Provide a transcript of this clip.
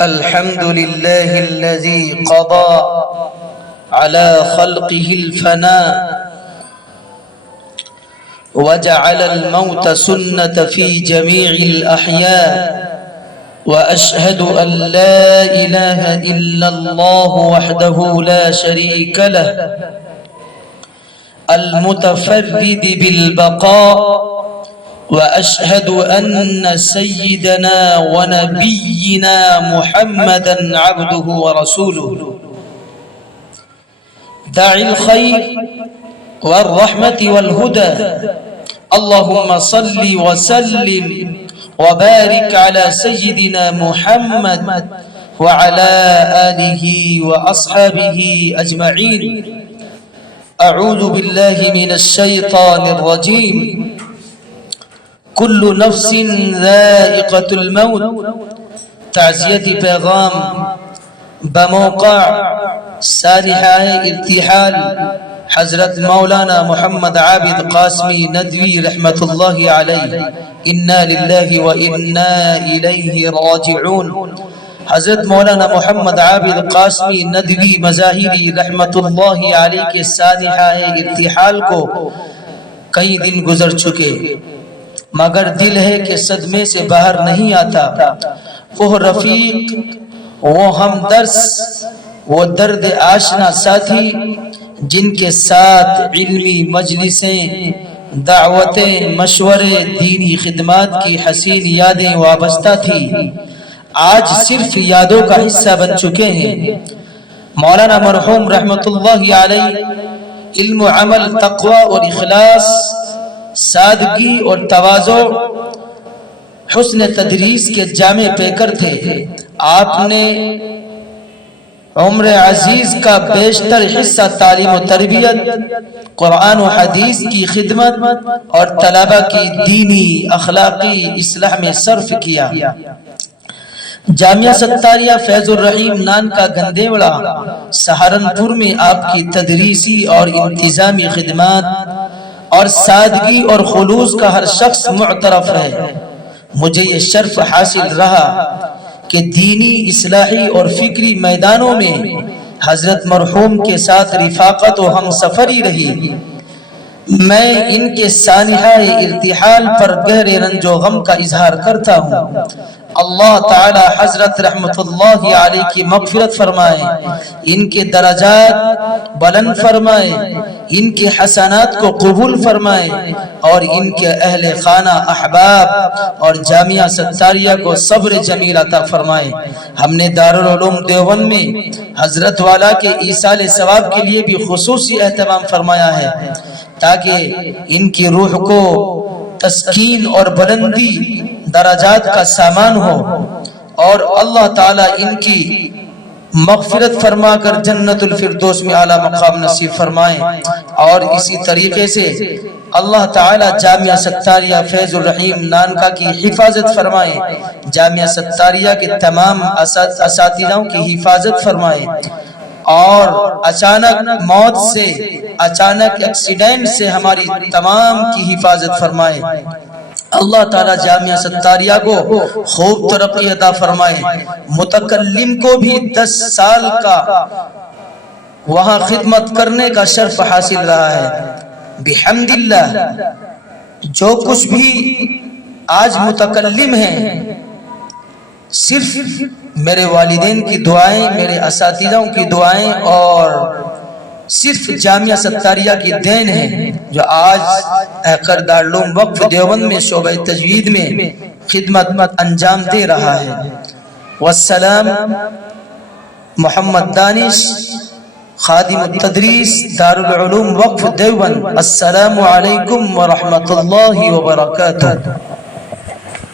الحمد لله الذي قضى على خلقه الفناء وجعل الموت سنة في جميع الأحياء وأشهد أن لا إله إلا الله وحده لا شريك له المتفرد بالبقاء وأشهد أن سيدنا ونبينا محمدا عبده ورسوله داعي الخير والرحمة والهدى اللهم صل وسلم وبارك على سيدنا محمد وعلى آله وأصحابه أجمعين. أعوذ بالله من الشيطان الرجيم. كل نفس ذائقة الموت. تعزیتی پیغام بموقع سانحہ ارتحال حضرت مولانا محمد عابد قاسمی ندوی رحمت اللہ علیہ. انا للہ و انا الیہ راجعون. حضرت مولانا محمد عابد قاسمی ندوی مظاہری رحمت اللہ علیہ کے سانحہ ارتحال کو کئی دن گزر چکے، مگر دل ہے کہ صدمے سے باہر نہیں آتا. وہ رفیق، وہ ہمدرس، وہ درد آشنا ساتھی جن کے ساتھ علمی مجلسیں، دعوتیں، مشورے، دینی خدمات کی حسین یادیں وابستہ تھی، آج صرف یادوں کا حصہ بن چکے ہیں. مولانا مرحوم رحمت اللہ علیہ علم و عمل، تقوی اور اخلاص، سادگی اور تواضع، حسن تدریس کے جامع پیکر تھے. آپ نے عمر عزیز کا بیشتر حصہ تعلیم و تربیت، قرآن و حدیث کی خدمت اور طلبہ کی دینی اخلاقی اصلاح میں صرف کیا. جامعہ ستاریہ فیض الرحیم نانکا گندیوڑا سہارنپور میں آپ کی تدریسی اور انتظامی خدمات اور سادگی اور خلوص کا ہر شخص معترف ہے. مجھے یہ شرف حاصل رہا کہ دینی، اصلاحی اور فکری میدانوں میں حضرت مرحوم کے ساتھ رفاقت و ہم سفری رہی. میں ان کے سانحہ ارتحال پر گہرے رنج و غم کا اظہار کرتا ہوں. اللہ تعالی حضرت رحمت اللہ علیہ کی مغفرت فرمائے، ان کے درجات بلند فرمائے، ان کے حسنات کو قبول فرمائے اور ان کے اہل خانہ، احباب اور جامعہ ستاریہ کو صبر جمیل عطا فرمائے. ہم نے دارالعلوم دیوبند میں حضرت والا کے ایصال ثواب کے لیے بھی خصوصی اہتمام فرمایا ہے تاکہ ان کی روح کو تسکین اور بلندی درجات کا سامان ہو اور اللہ تعالیٰ ان کی مغفرت فرما کر جنت الفردوس میں اعلیٰ مقام نصیب فرمائیں. اور اسی طریقے سے اللہ تعالیٰ جامعہ ستاریہ فیض الرحیم نانکا کی حفاظت فرمائیں، جامعہ ستاریہ کے تمام اساتذہوں کی حفاظت فرمائیں اور اچانک موت سے، اچانک ایکسیڈنٹ سے ہماری تمام کی حفاظت فرمائے. اللہ تعالیٰ جامعہ ستاریہ کو خوب ترقی عطا فرمائے. متکلم کو بھی 10 سال کا وہاں خدمت کرنے کا شرف حاصل رہا ہے. بحمد اللہ جو کچھ بھی آج متکلم ہیں صرف میرے والدین کی دعائیں، میرے اساتذہوں کی دعائیں اور صرف جامعہ ستاریہ کی دین ہے جو آج احقر دارالعلوم وقف دیوبند میں شعبہ تجوید میں خدمت انجام دے رہا ہے. والسلام. محمد دانش، خادم التدریس، دارالعلوم وقف دیوبند. السلام علیکم ورحمۃ اللہ وبرکاتہ.